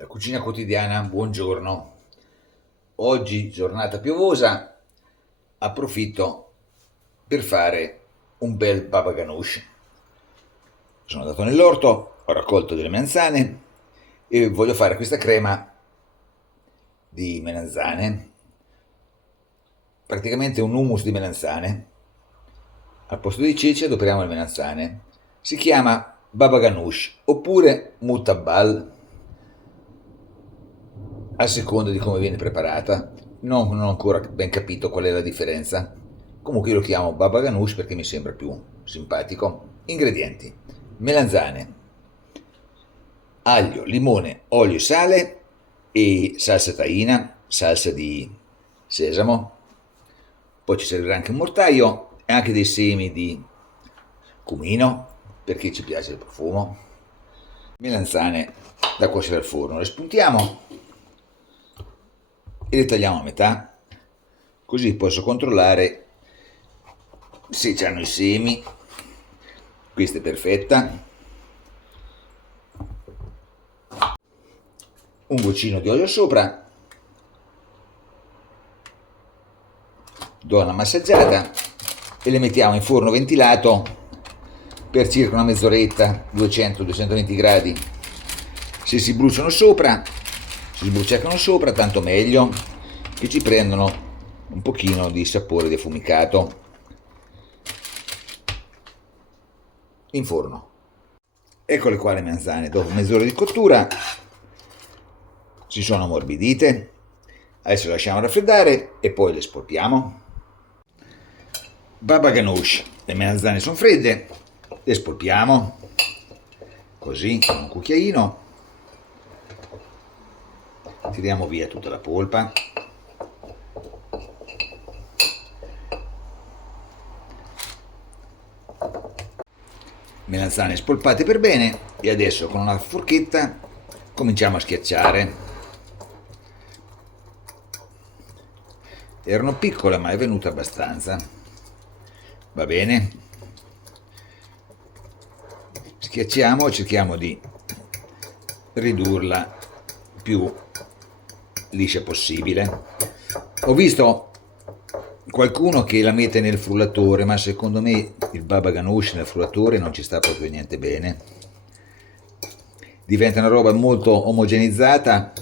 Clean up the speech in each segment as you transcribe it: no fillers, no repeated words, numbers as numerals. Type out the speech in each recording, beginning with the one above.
La cucina quotidiana, buongiorno. Oggi, giornata piovosa, approfitto per fare un bel baba ganoush. Sono andato nell'orto, ho raccolto delle melanzane e voglio fare questa crema di melanzane, praticamente un hummus di melanzane. Al posto di ceci adoperiamo le melanzane. Si chiama baba ganoush oppure mutabbal, a seconda di come viene preparata. Non ho ancora ben capito qual è la differenza. Comunque io lo chiamo baba ganoush perché mi sembra più simpatico. Ingredienti: melanzane, aglio, limone, olio e sale e salsa tahina, salsa di sesamo. Poi ci servirà anche un mortaio e anche dei semi di cumino perché ci piace il profumo. Melanzane da cuocere al forno, le spuntiamo e le tagliamo a metà, così posso controllare se hanno i semi. Questa è perfetta. Un goccino di olio sopra, do una massaggiata e le mettiamo in forno ventilato per circa una mezz'oretta, 200-220 gradi. Se si bruciano sopra, si sbruciacano sopra, tanto meglio, che ci prendono un pochino di sapore di affumicato. In forno. Eccole qua le melanzane, dopo mezz'ora di cottura si sono ammorbidite. Adesso le lasciamo raffreddare e poi le spolpiamo. Baba ganoush, le melanzane sono fredde, le spolpiamo così con un cucchiaino, tiriamo via tutta la polpa. Melanzane spolpate per bene e adesso con una forchetta cominciamo a schiacciare. Erano piccole ma è venuta abbastanza. Va bene? Schiacciamo e cerchiamo di ridurla più liscia possibile. Ho visto qualcuno che la mette nel frullatore, ma secondo me il baba ganoush nel frullatore non ci sta proprio niente bene. Diventa una roba molto omogenizzata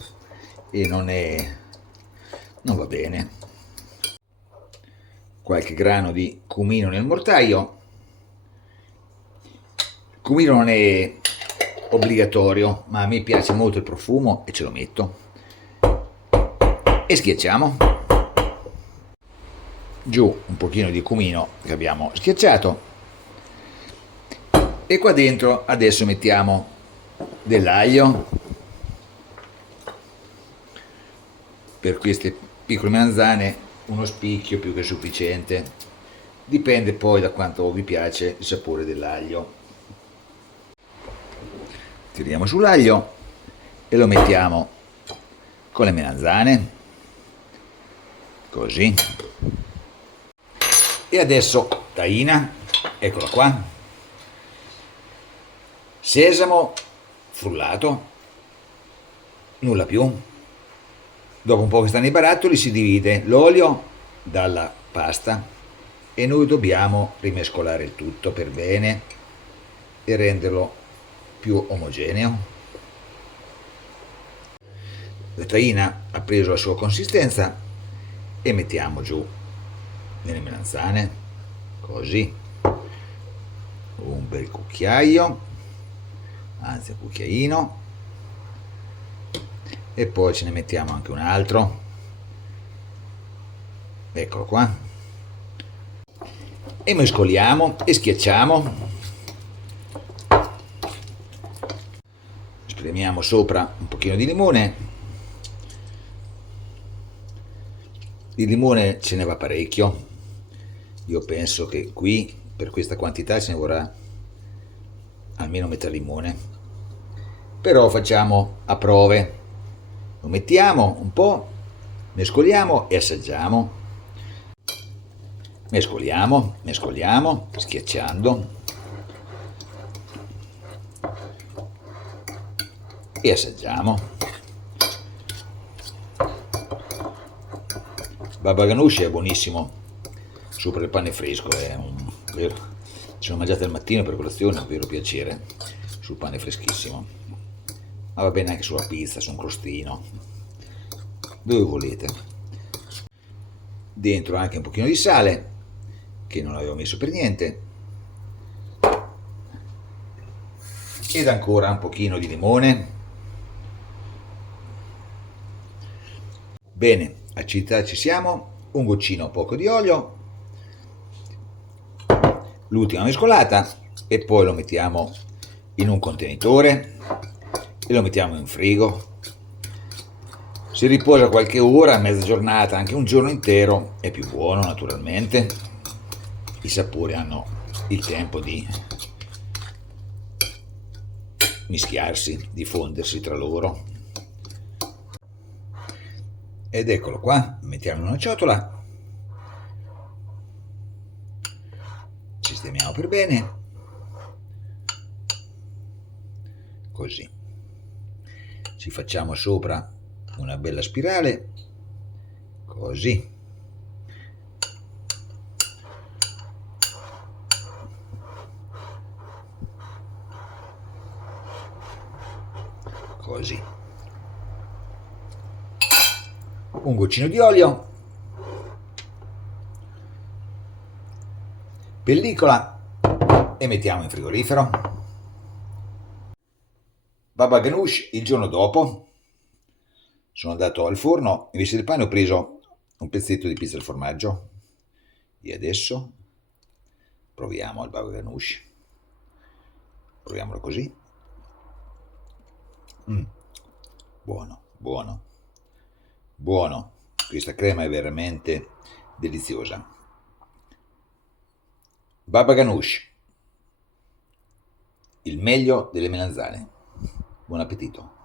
e non va bene. Qualche grano di cumino nel mortaio. Il cumino non è obbligatorio, ma a me piace molto il profumo e ce lo metto. E schiacciamo. Giù un pochino di cumino che abbiamo schiacciato. E qua dentro adesso mettiamo dell'aglio. Per queste piccole melanzane uno spicchio più che sufficiente, dipende poi da quanto vi piace il sapore dell'aglio. Tiriamo sull'aglio e lo mettiamo con le melanzane, così. E adesso tahina, eccola qua, sesamo frullato, nulla più. Dopo un po' che stanno i barattoli si divide l'olio dalla pasta e noi dobbiamo rimescolare il tutto per bene e renderlo più omogeneo. La tahina ha preso la sua consistenza e mettiamo giù nelle melanzane, così, un bel cucchiaio, anzi un cucchiaino. E poi ce ne mettiamo anche un altro, eccolo qua, e mescoliamo e schiacciamo, spremiamo sopra un pochino di limone. Il limone ce ne va parecchio, io penso che qui per questa quantità ce ne vorrà almeno metà limone, però facciamo a prove. Lo mettiamo un po', mescoliamo e assaggiamo. Mescoliamo, schiacciando e assaggiamo. Baba ganoush è buonissimo sopra il pane fresco, ce l'ho mangiata al mattino per colazione, è un vero piacere sul pane freschissimo. Ma va bene anche sulla pizza, su un crostino, dove volete. Dentro anche un pochino di sale, che non avevo messo per niente, ed ancora un pochino di limone. Bene, acidità ci siamo, un goccino poco di olio, l'ultima mescolata e poi lo mettiamo in un contenitore e lo mettiamo in frigo. Si riposa qualche ora, mezza giornata, anche un giorno intero, è più buono naturalmente. I sapori hanno il tempo di mischiarsi, di fondersi tra loro. Ed eccolo qua, mettiamo in una ciotola, sistemiamo per bene, così. Ci facciamo sopra una bella spirale, così. Così. Un goccino di olio, pellicola e mettiamo in frigorifero. Baba ganoush il giorno dopo. Sono andato al forno, invece del pane ho preso un pezzetto di pizza al formaggio e adesso proviamo il baba ganoush. Proviamolo così. Buono, buono, buono. Questa crema è veramente deliziosa. Baba ganoush, il meglio delle melanzane. Buon appetito.